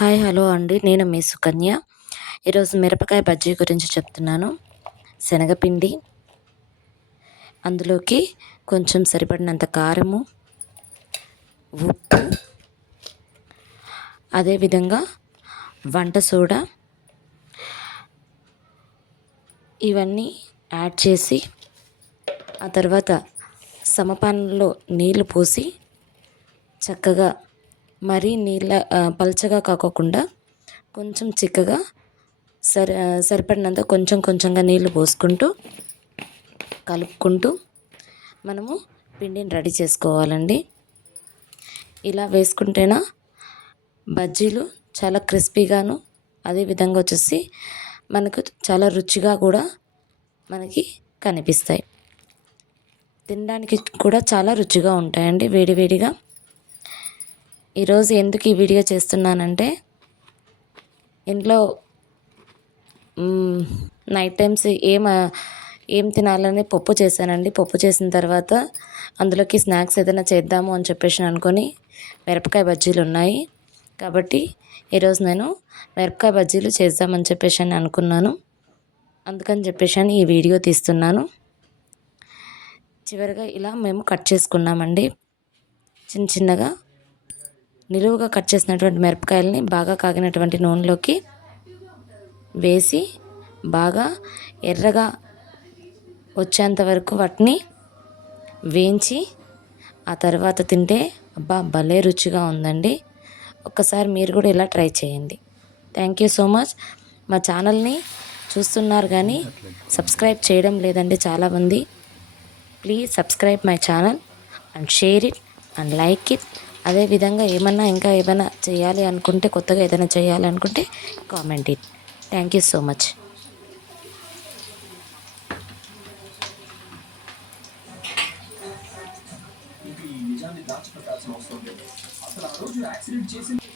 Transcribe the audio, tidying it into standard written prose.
Hi hello అండి. నేను మీ సుకన్య. ఈరోజు మిరపకాయ బజ్జీ గురించి చెప్తున్నాను. శనగపిండి, అందులోకి కొంచెం సరిపడినంత కారము, ఉప్పు, అదేవిధంగా వంట సోడా ఇవన్నీ యాడ్ చేసి ఆ తర్వాత సమపానంలో నీళ్లు పోసి చక్కగా మరీ పల్చగా కాకోకుండా కొంచెం చిక్కగా సరిపడినంత కొంచెం కొంచెంగా నీళ్లు పోసుకుంటూ కలుపుకుంటూ మనము పిండిని రెడీ చేసుకోవాలండి. ఇలా వేసుకుంటేనా బజ్జీలు చాలా క్రిస్పీగాను అదేవిధంగా వచ్చేసి మనకు చాలా రుచిగా కూడా మనకి కనిపిస్తాయి. తినడానికి కూడా చాలా రుచిగా ఉంటాయండి వేడివేడిగా. ఈరోజు ఎందుకు ఈ వీడియో చేస్తున్నానంటే ఇంట్లో నైట్ టైమ్స్ ఏం తినాలని పప్పు చేశానండి. పప్పు చేసిన తర్వాత అందులోకి స్నాక్స్ ఏదైనా చేద్దాము అని చెప్పేసి అనుకొని మిరపకాయ బజ్జీలు ఉన్నాయి కాబట్టి ఈరోజు నేను మిరపకాయ బజ్జీలు చేద్దామని చెప్పేసి అనుకున్నాను. అందుకని చెప్పేసి ఈ వీడియో తీస్తున్నాను. చివరిగా ఇలా మేము కట్ చేసుకున్నామండి. చిన్న చిన్నగా నిలువుగా కట్ చేసినటువంటి మిరపకాయలని బాగా కాగినటువంటి నూనెలోకి వేసి బాగా ఎర్రగా వచ్చేంత వరకు వాటిని వేయించి ఆ తర్వాత తింటే అబ్బా భలే రుచిగా ఉందండి. ఒక్కసారి మీరు కూడా ఇలా ట్రై చేయండి. Thank you so much. మా ఛానల్ని చూస్తున్నారు కానీ సబ్స్క్రైబ్ చేయడం లేదండి చాలామంది. Please subscribe my channel and share it and like it. అదేవిధంగా ఇంకా ఏమైనా చేయాలి అనుకుంటే కొత్తగా ఏదైనా చేయాలి అనుకుంటే comment it. Thank you so much. నిజాన్ని దాచిపెట్టాల్సిన అవసరం లేదు. అసలు ఆ రోజు యాక్సిడెంట్ చేసింది